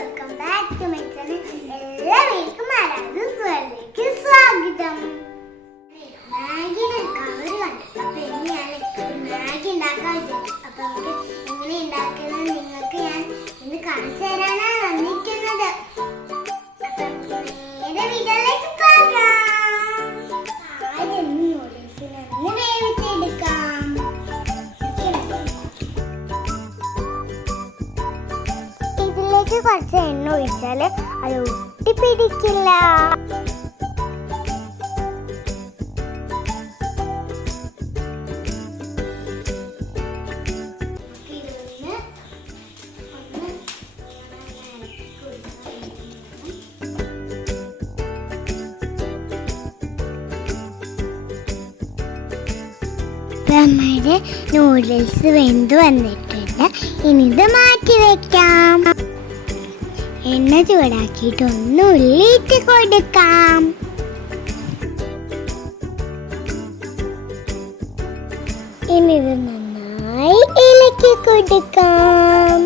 Welcome back to my channel. എല്ലാവർക്കും മലയാളത്തിലേക്ക് സ്വാഗതം. മാഗി കവർ കണ്ടു. അപ്പൊ ഞാൻ മാഗി ഉണ്ടാക്കാൻ വിചാരിച്ചു. അപ്പൊ നമുക്ക് എങ്ങനെ ഉണ്ടാക്കുന്നത് നിങ്ങൾക്ക് ഞാൻ ഇന്ന് കാണിച്ചു തരാനാണ് വന്നിരിക്കുന്നത്. അപ്പൊ നേരെ വീഡിയോയിലേക്ക് പോകാം. ആദ്യം നൂഡിൽസിനെ ഒന്ന് വേവിച്ചെടുക്കാം. കുറച്ച് എണ്ണ ഒഴിച്ചാൽ അത് ഒട്ടിപ്പിടിക്കില്ല. നമ്മുടെ നൂഡിൽസ് വെന്ത് വന്നിട്ടുണ്ട്. ഇനി ഇത് മാറ്റി വെക്കാം. എണ്ണ ചൂടാക്കിയിട്ട് ഒന്ന് ഉള്ളിയിട്ട് കൊടുക്കാം. ഇനി ഇത് നന്നായി ഇളക്കി കൊടുക്കാം.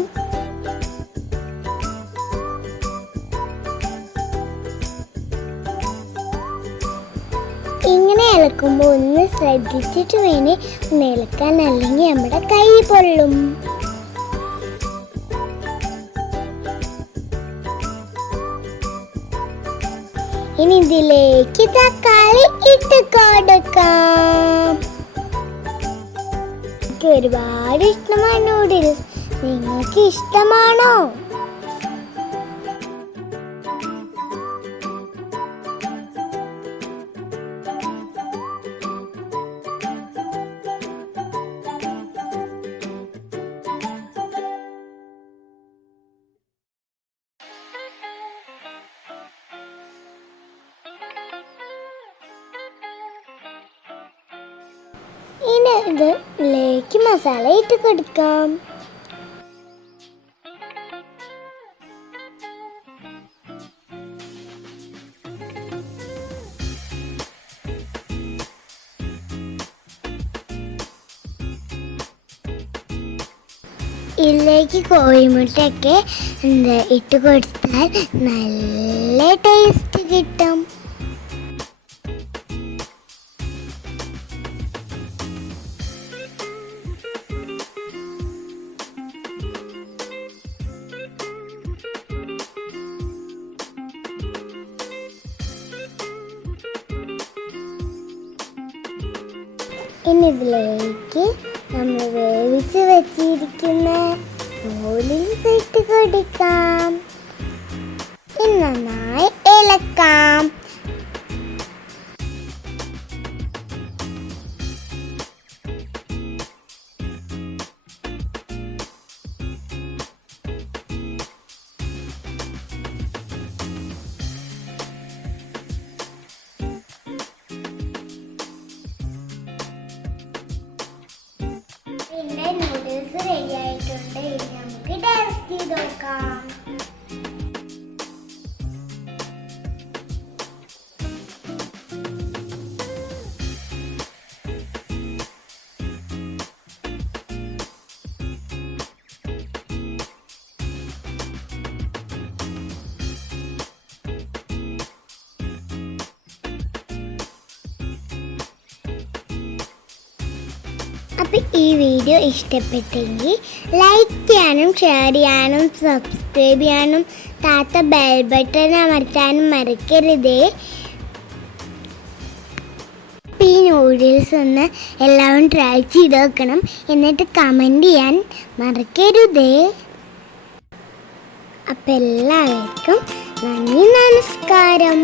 ഇങ്ങനെ ഇളക്കുമ്പോൾ ഒന്ന് ശ്രദ്ധിച്ചിട്ട് വേണേ ഒന്ന് ഇളക്കാൻ, അല്ലെങ്കിൽ നമ്മുടെ കൈ പൊള്ളും. ഇനി ഇതിലേക്ക് തക്കാളി ഇട്ട് കൊടുക്കാം. എനിക്ക് ഒരുപാട് ഇഷ്ടമാണ് നൂഡിൽസ്. നിങ്ങൾക്ക് ഇഷ്ടമാണോ? ഇനി ഇതിലേക്ക് മസാല ഇട്ട് കൊടുക്കാം. ഇതിലേക്ക് കോഴിമുട്ടയൊക്കെ ഇട്ട് കൊടുത്താൽ നല്ല ടേസ്റ്റ് കിട്ടും. ഇനി ഇതിലേക്ക് നമ്മൾ വേവിച്ച് വെച്ചിരിക്കുന്ന നൂഡിൽസ് ഇട്ട് കൊടുക്കാം. ഇനി നന്നായി ഇളക്കാം. പിന്നെ നൂഡിൽസ് റെഡി ആയിട്ടുണ്ട്. ഇനി നമുക്ക് ടേസ്റ്റ് ചെയ്ത് നോക്കാം. അപ്പോൾ ഈ വീഡിയോ ഇഷ്ടപ്പെട്ടെങ്കിൽ ലൈക്ക് ചെയ്യാനും ഷെയർ ചെയ്യാനും സബ്സ്ക്രൈബ് ചെയ്യാനും താത്ത ബെൽ ബട്ടൺ അമർത്താനും മറക്കരുതേ. ഈ നൂഡിൽസ് ഒന്ന് എല്ലാവരും ട്രൈ ചെയ്ത് നോക്കണം. എന്നിട്ട് കമൻറ്റ് ചെയ്യാൻ മറക്കരുതേ. അപ്പം എല്ലാവർക്കും നന്ദി, നമസ്കാരം.